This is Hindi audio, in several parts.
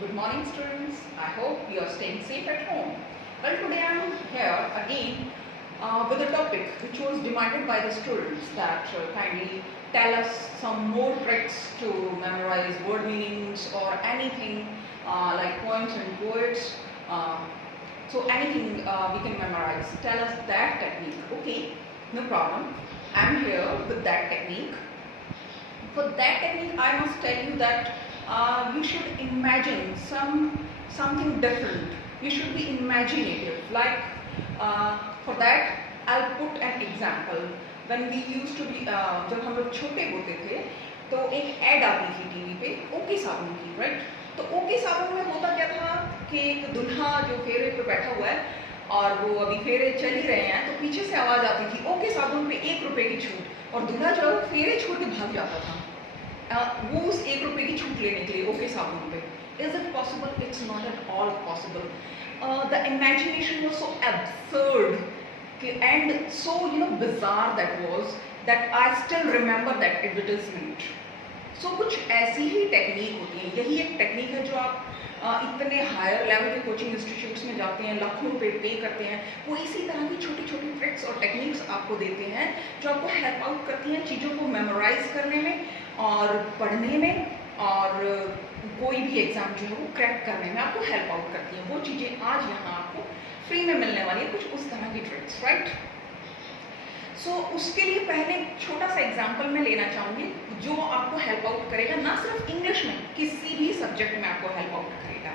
Good morning, students. I hope you are staying safe at home. Well, today I am here again with a topic which was demanded by the students that kindly tell us some more tricks to memorize word meanings or anything like poems and poets. So anything we can memorize. Tell us that technique. Okay, no problem. I am here with that technique. For that technique, I must tell you that you should imagine something different. You should be imaginative. Like for that, I'll put an example. When we used to be, जब हम लोग छोटे होते थे, तो एक ऐड आती थी टीवी पे ओके साबुन की, राइट? तो ओके साबुन में होता क्या था कि एक दुल्हा जो फेरे पे बैठा हुआ है और वो अभी फेरे चल ही रहे हैं, तो पीछे से आवाज आती थी ओके साबुन पे 1 रुपए की छूट, और दूल्हा जो है फेरे छोड़ के भाग जाता था वो उस 1 रुपए की छूट लेने के लिए ओके साबुन पे. Is it possible? It's not at all possible. The imagination was so absurd and so bizarre that I still remember that advertisement. So कुछ ऐसी ही टेक्निक होती है. यही एक टेक्निक है जो आप इतने हायर लेवल के कोचिंग इंस्टीट्यूट्स में जाते हैं, लाखों रुपए पे करते हैं, वो इसी तरह की छोटी छोटी ट्रिक्स और टेक्निक्स आपको देते हैं जो आपको हेल्प आउट करती हैं चीज़ों को मेमोराइज करने में और पढ़ने में, और कोई भी एग्जाम जो है वो क्रैक करने में आपको हेल्प आउट करती हैं. वो चीज़ें आज यहाँ आपको फ्री में मिलने वाली है, कुछ उस तरह की ट्रिक्स, राइट? सो उसके लिए पहले एक छोटा सा एग्जाम्पल मैं लेना चाहूँगी जो आपको हेल्प आउट करेगा, ना सिर्फ इंग्लिश में, किसी भी सब्जेक्ट में आपको हेल्प आउट करेगा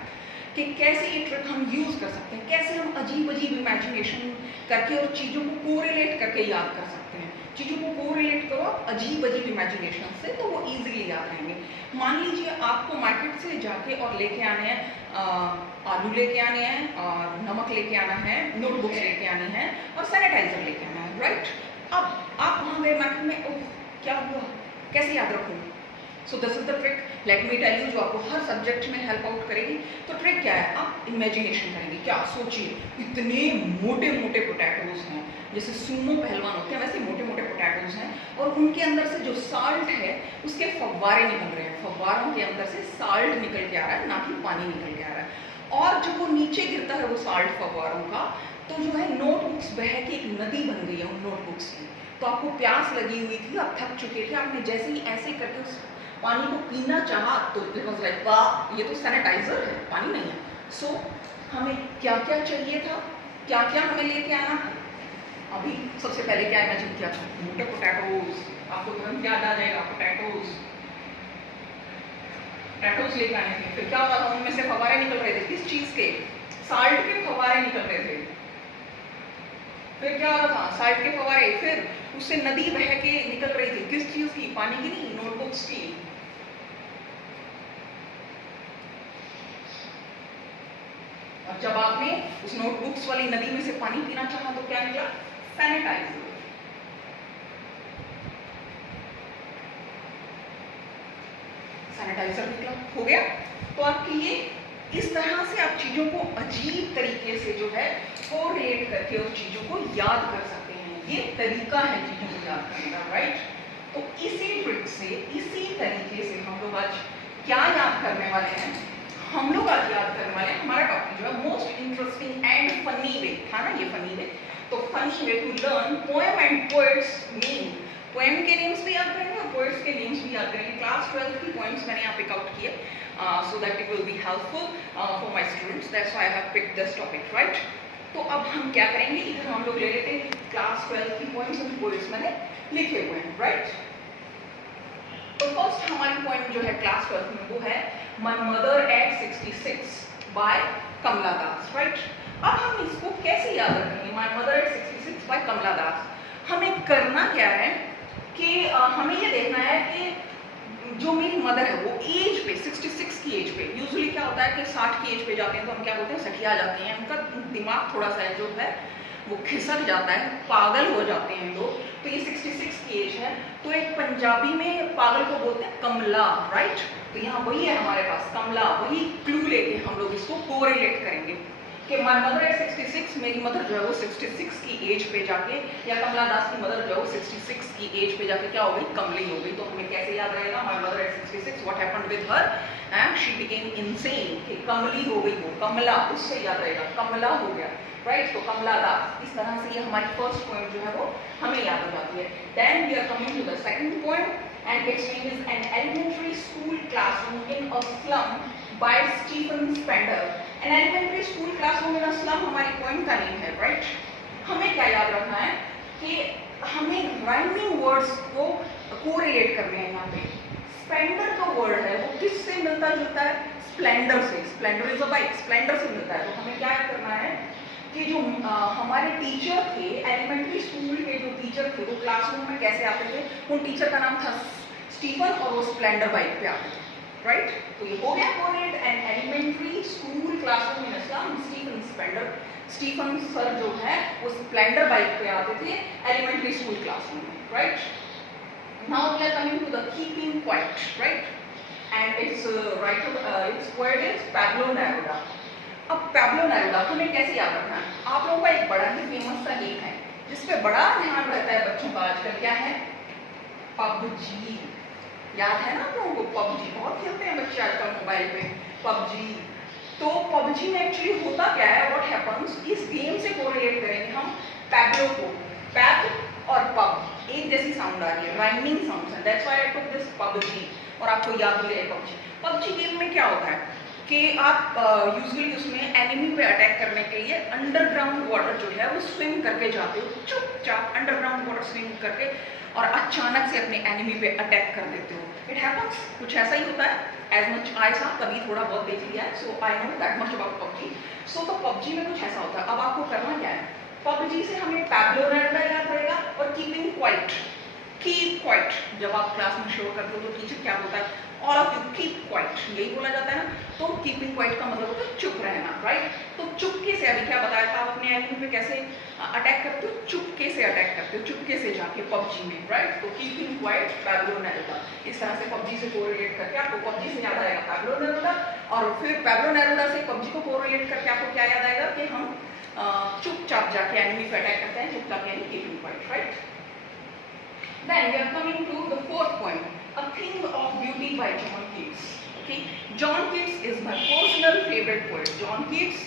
कि कैसे ये ट्रिक हम यूज़ कर सकते हैं, कैसे हम अजीब अजीब इमेजिनेशन करके और चीज़ों को कोरिलेट करके याद कर सकते हैं. चीज़ों को कोरिलेट करो आप अजीब अजीब इमेजिनेशन से, तो वो ईजिली याद रहेंगे. मान लीजिए आपको मार्केट से जाके और लेके आने हैं आलू लेके आने हैं, और नमक लेके आना है, नोटबुक्स लेके आनी है, और सैनिटाइजर लेके आना है, राइट? अब आप वहाँ गए मार्केट में, ओह क्या हुआ, कैसे याद रखूँ? So this is the trick, let me tell you, जो आपको हर सब्जेक्ट में हेल्प आउट करेगी. तो ट्रिक क्या है? आप इमेजिनेशन करेंगे. क्या सोचिए, इतने मोटे मोटे पोटैटोज हैं, जैसे सूमो पहलवान होते हैं वैसे मोटे मोटे पोटैटोज हैं, और उनके अंदर से जो साल्ट है उसके फव्वारे निकल रहे हैं. फव्वारों के अंदर से साल्ट निकल के आ रहा है, ना कि पानी निकल के आ रहा है. और जब वो नीचे गिरता है वो साल्ट फव्वारों का, तो जो है नोटबुक्स बह के एक नदी बन गई है उन नोटबुक्स की. तो आपको प्यास लगी हुई थी, आप थक चुके थे, आपने जैसे ही ऐसे करके उस पानी को पीना चाहा तो इट वाज लाइक वाह, ये तो सैनिटाइजर है, पानी नहीं है. सो हमें क्या क्या चाहिए था, क्या क्या हमें लेके आना था? अभी सबसे पहले क्या इमेजिन किया था? मोटे पोटैटोज. आपको तुरंत याद आ जाएगा पोटैटोज लेके आने थे. फिर क्या हुआ था? उनमें से फव्वारे निकल रहे थे. किस चीज के? साल्ट के फव्वारे निकल रहे थे. फिर क्या हो रहा था? साल्ट के फव्वारे. फिर उससे नदी बह के निकल रही थी. किस चीज की? पानी की नहीं, नोटबुक्स की. और जब आपने उस नोटबुक्स वाली नदी में से पानी पीना चाहा तो क्या निकला? सैनिटाइजर. सैनिटाइजर निकला. हो गया. तो आपकी ये इस तरह से आप चीजों को अजीब तरीके से जो है कोरिलेट करके उस चीजों को याद कर सकते हैं. ये तरीका है चीजों को याद करने का, राइट? तो इसी ट्रिक से, इसी तरीके से हम लोग आज क्या याद करने वाले हैं? हम लोग आज याद करने वाले हैं, हमारा टॉपिक जो है most interesting and funny way था ना, ये फनी वे. तो funny way to learn poem and poets meaning. Poem के नेम्स भी याद करेंगे और पोएट्स के नेम्स भी याद करेंगे. क्लास 12 की पोएम्स मैंने यहाँ पिक आउट किए so that it will be helpful for my students. That's why I have picked this topic, right? तो अब हम क्या करेंगे, इधर हम लोग ले लेते हैं क्लास 12 की पोएम्स और पोएट्स मैंने लिखे हुए हैं, राइट? तो फर्स्ट हमारी पोएम जो है क्लास 12 में वो है my mother at 66 by Kamala Das, right? अब हम इसको कैसे याद रखेंगे? My mother at 66 by Kamala Das. हमें करना क्या है कि हमें ये देखना है कि जो मेरी मदर है वो एज पे 66 की एज पे, यूजुअली क्या होता है कि 60 की एज पे जाते हैं तो हम क्या बोलते हैं, सठिया जाते हैं. उनका दिमाग थोड़ा सा जो है वो खिसक जाता है, पागल हो जाते हैं लोग. तो ये 66 की एज है, तो एक पंजाबी में पागल को बोलते हैं कमला, राइट? तो यहाँ वही है हमारे पास, कमला. वही क्लू लेके हम लोग इसको कोरिलेट करेंगे कि माय मदर एट 66, मेरी मदर जो है वो 66 की एज पे जाके, या कमला दास की मदर जो है वो 66 की एज पे जाके क्या हो गई? कमली हो गई. तो हमें कैसे याद रहेगा? My mother at 66, what happened with her? She became insane, कि कमली हो गई वो, कमला, उससे याद रहेगा, कमला हो गया, राइट। तो कमला दास, इस तरह से ये हमारी फर्स्ट पॉइंट जो है वो हमें याद हो जाती है। Then we are coming to the second point and its name is an elementary school classroom in a slum by Stephen Spender. An elementary school classroom in a slum हमारी पॉइंट का नेम है, राइट। हमें क्या याद रखना है कि हमें राइमिंग वर्ड्स को कोरिलेट करने हैं। यहाँ पे स्पेंडर जो वर्ड है वो किससे मिलता जुलता है? स्प्लेंडर से। Splendor is a bike, Splendor से मिलता है। तो हमें क्या करना है कि जो हमारे टीचर थे, एलिमेंट्री स्कूल के जो टीचर थे, वो क्लासरूम में कैसे आते थे? उन टीचर का नाम था स्टीफन और वो स्प्लेंडर बाइक पे आते थे, राइट। तो ये हो गया correlate. An elementary school classroom in a slum, Stephen Spender, Stephen sir जो है वो स्प्लेंडर बाइक पे आते थे एलिमेंट्री स्कूल क्लासरूम में, right. Now we are coming to the keeping quiet, right? And its its word is Pablo Neruda. अब Pablo Neruda हमें कैसे याद रखना है? आप लोगों का एक बड़ा ही फेमस सा गेम है जिसपे बड़ा ध्यान रहता है बच्चों का आजकल, क्या है? पबजी। याद है ना आप लोगों को? पबजी बहुत खेलते हैं बच्चे आजकल मोबाइल पे, पबजी। तो पबजी में एक्चुअली होता क्या है, व्हाट हैपन्स, इस गेम से कोरिलेट करेंगे हम पैब्लो को। पैब और पब एक जैसी साउंड आ रही है, राइमिंग साउंड है, that's why I took this PUBG. और आपको याद हो गया पबजी। पबजी गेम में क्या होता है कि आप यूजुअली उसमें एनिमी पे अटैक करने के लिए अंडरग्राउंड वाटर जो है वो स्विम करके जाते हो, चुपचाप अंडरग्राउंड वाटर स्विम करके, और अचानक से अपने एनिमी पे अटैक कर देते हो। इट हैपन्स, कुछ ऐसा ही होता है। एज मच आई सा कभी थोड़ा बहुत देख लिया है, so I know that much about PUBG. So तो पबजी में कुछ ऐसा होता है। अब आपको करना क्या है, पबजी से हमें पैब्लो नेरुदा याद रहेगा और कीपिंग क्वाइट। कीप क्वाइट जब आप क्लास में शो करते हो तो टीचर क्या बोलता है? All of you keep quiet, यही बोला जाता है ना। तो कीपिंग क्वाइट का मतलब होता है चुप रहना, राइट। तो चुपके से, अभी क्या बताया था, आप अपने एनिमी पे कैसे अटैक करते हो? चुपके से अटैक करते हो, चुपके से जाके पबजी में, राइट। तो कीपिंग क्वाइट पैब्लो नेरुदा, इस तरह से पबजी से कोरिलेट करके आपको पबजी से याद आएगा पैब्लो नेरुदा, और फिर पैब्लो नेरुदा से पबजी को कोरिलेट करके आपको क्या याद आएगा कि हम चुपचाप जाके एनिमी पे अटैक करते हैं, चुपचाप यानी keeping quiet, right. Then we are coming to the fourth point, A Thing of Beauty by John Keats. Okay, John Keats is my personal favorite poet. John Keats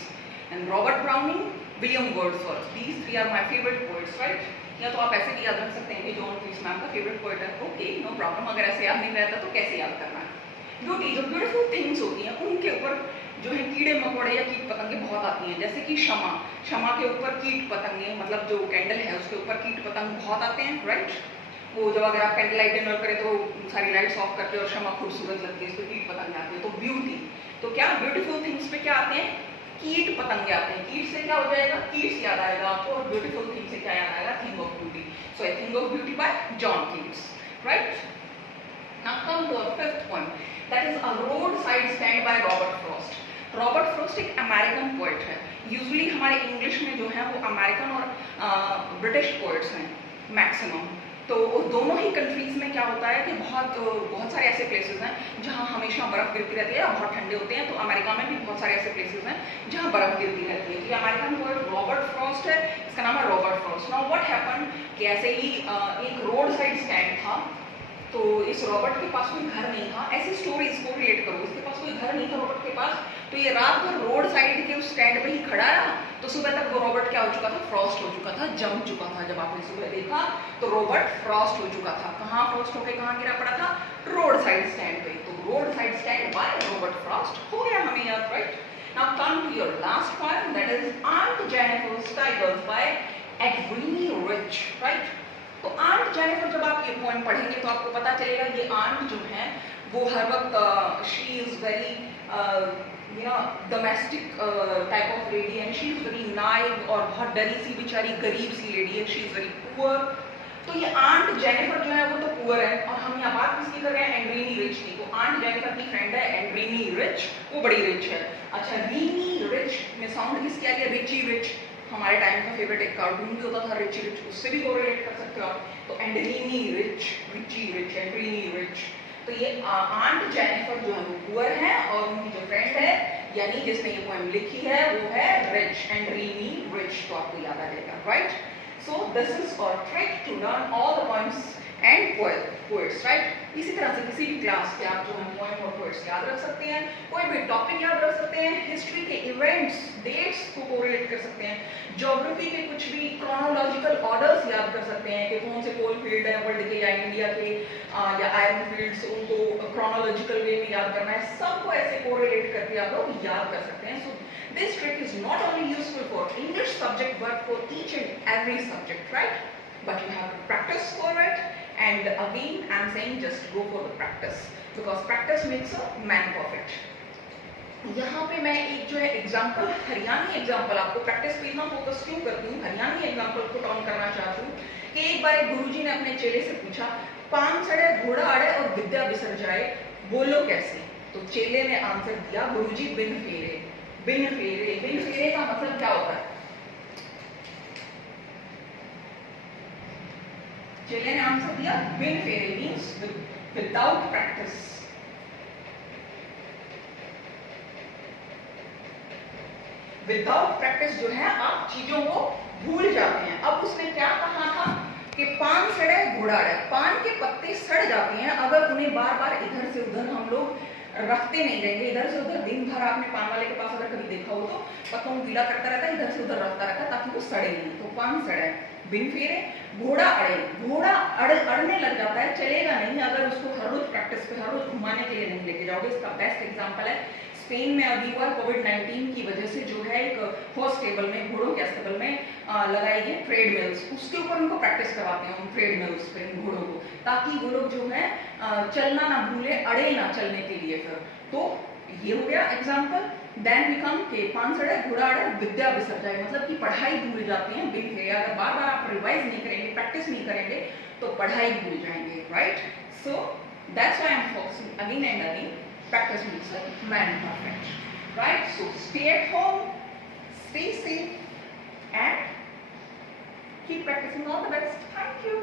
and Robert Browning, William Wordsworth. These three are my favorite poets, right? या तो आप ऐसे भी याद रख सकते हैं कि जॉन कीट्स मैम का फेवरेट पोएट है, ओके, नो प्रॉब्लम। अगर ऐसे याद नहीं रहता तो कैसे याद करना है? ब्यूटी, जो ब्यूटीफुल थिंग्स होती हैं उनके ऊपर जो है कीड़े मकोड़े या कीट पतंगे बहुत आती हैं। जैसे कि क्षमा, क्षमा के ऊपर कीट पतंगे, मतलब जो कैंडल है उसके ऊपर कीट पतंग बहुत आते हैं, राइट। वो जब अगर आप कैंडल लाइट डिनर करें तो सारी लाइट्स ऑफ करते हैं और क्षमा खूबसूरत लगती है, इस पर कीट पतंगे आते हैं। तो ब्यूटी, तो क्या ब्यूटीफुल थिंग्स पे क्या आते हैं? कीट पतंगे आते हैं। कीट से क्या हो जाएगा? कीट्स याद आएगा आपको, और ब्यूटीफुल थिंग से क्या याद आएगा? Thing of beauty. So a thing of beauty by John Keats, right. Now come to our fifth point, that is a road side stand by Robert Frost. Robert Frost एक अमेरिकन पोएट है। यूजुअली हमारे इंग्लिश में जो है वो अमेरिकन और ब्रिटिश पोएट्स हैं मैक्सिमम। तो दोनों ही कंट्रीज में क्या होता है कि बहुत सारे ऐसे प्लेसेस हैं जहाँ हमेशा बर्फ गिरती रहती है या बहुत ठंडे होते हैं। तो अमेरिका में भी बहुत सारे ऐसे प्लेसेस हैं जहाँ बर्फ गिरती रहती है। तो ये अमेरिकन पोएट रॉबर्ट फ्रॉस्ट है, इसका नाम है Robert Frost. Now what happen कि ऐसे ही एक रोड साइड स्टैंड था, तो इस रॉबर्ट के पास कोई घर नहीं था। ऐसी स्टोरी इसको क्रिएट करो, इसके पास कोई घर नहीं था रॉबर्ट के पास, तो ये रात भर रोड साइड के उस स्टैंड पे ही खड़ा रहा। तो सुबह तक वो रॉबर्ट क्या हो चुका था? फ्रॉस्ट हो चुका था, जम चुका था। जब आपने सुबह देखा तो रॉबर्ट फ्रॉस्ट हो चुका था। कहाँ फ्रॉस्ट होकर कहाँ गिरा पड़ा था? रोड साइड स्टैंड पे। तो road side stand by Robert Frost हो गया हमें याद, right. Now come to your last point, that is aunt Jennifer's tigers by Adrienne Rich, right. तो आंट जेनिफर, जब आप ये पॉइंट पढ़ेंगे तो आपको पता चलेगा ये आंट जो है वो हर वक्त she is very domestic type of lady and she is very naive, और बहुत डरी सी बेचारी गरीब सी लेडी है, शी इज वेरी पुअर। तो ये आंट जेनिफर जो है वो तो पुअर है, और हम यहाँ बात किसकी कर रहे हैं? एंड्रीनी रिच की। तो आंट जेनिफर की फ्रेंड है एंड्रीनी रिच, वो बड़ी रिच है। अच्छा, रीनी रिच में साउंड किसकी आ रही है? Richie Rich. हमारे टाइम का फेवरेट एक कार्टून भी होता था रिची रिच, उससे भी कोरिलेट कर सकते हो आप। तो एंड्रीनी रिच, रिची रिच, एंड्रीनी रिच। तो ये आंट जेनिफर जो है वो पुअर है, और उनकी जो फ्रेंड है यानी जिसने ये पोएम लिखी है वो है रिच, एंड्रीनी रिच। तो आपको याद आ जाएगा, right. So this is our trick to learn all the poems and poets, right. इसी तरह से किसी भी क्लास के आप जो है पोएम और पोएट्स याद रख सकते हैं, कोई भी टॉपिक याद रख सकते हैं, हिस्ट्री के इवेंट्स, डेट्स को कोरिलेट कर सकते हैं, ज्योग्राफी के कुछ भी क्रोनोलॉजिकल ऑर्डर्स याद कर सकते हैं कि कौन से कोल फील्ड है वर्ल्ड के या इंडिया के या आयरन फील्ड्स, उनको क्रोनोलॉजिकल वे में याद करना है, सबको ऐसे कोरिलेट करके आप लोग याद कर सकते हैं. सो this trick is not only useful for English subject but for each and every subject, right? But you have to practice for it, and again I'm saying just go for the practice because practice makes a man perfect. यहाँ पे मैं एक जो है एग्जाम्पल, हरियाणवी एग्जाम्पल, आपको प्रैक्टिस पे इतना फोकस क्यों करती हूँ, हरियाणवी एग्जाम्पल पुट ऑन करना चाहती हूँ कि एक बार एक गुरुजी ने अपने चेले से पूछा, पान सड़े घोड़ा अड़े और विद्या बिसर जाए, बोलो कैसे? तो चेले ने आंसर दिया, गुरुजी बिन फेरे. बिन फेरे, बिन फेरे का मतलब क्या होता है? चेले ने आंसर दिया बिन फेरे means without practice. Without practice जो है आप चीजों को भूल जाते हैं. अब उसने क्या कहा था कि पान सड़े घोड़ा अड़े, पान के पत्ते सड़ जाते हैं अगर उन्हें बार बार इधर से उधर हम लोग रखते नहीं रहेंगे. इधर से उधर दिन भर आपने पान वाले के पास अगर कभी देखा हो तो पत्तों को गीला करता रहता है, इधर से उधर रखता रहता है ताकि वो सड़े नहीं. तो पान सड़े. बिन फेरे, घोड़ा अड़े, घोड़ा अड़ने लग जाता है, चलेगा नहीं अगर उसको हर रोज प्रैक्टिस पे हर रोज घुमाने के लिए नहीं लेके जाओगे. इसका बेस्ट एग्जांपल है स्पेन में अभी हुआ कोविड-19 की वजह से जो है एक हॉर्स टेबल में, घोड़ों के अस्तबल में लगाई गई ट्रेड मिल्स, उसके ऊपर उनको प्रैक्टिस करवाते हैं उन ट्रेड मिल्स पे घोड़ों को, ताकि वो लोग जो है चलना ना भूले, अड़े ना चलने के लिए. फिर तो ये हो गया एग्जाम्पल. देन वी कम के पान सड़े घोड़ा अड़े विद्या बिसर जाए, मतलब कि पढ़ाई भूल जाते हैं बिन फेरे. अगर बार बार आप रिवाइज नहीं करेंगे, प्रैक्टिस नहीं करेंगे तो पढ़ाई भूल जाएंगे, right? So that's why I am focusing again and again. Practice makes a man perfect, right? So stay at home, stay safe, and keep practicing. All the best. Thank you.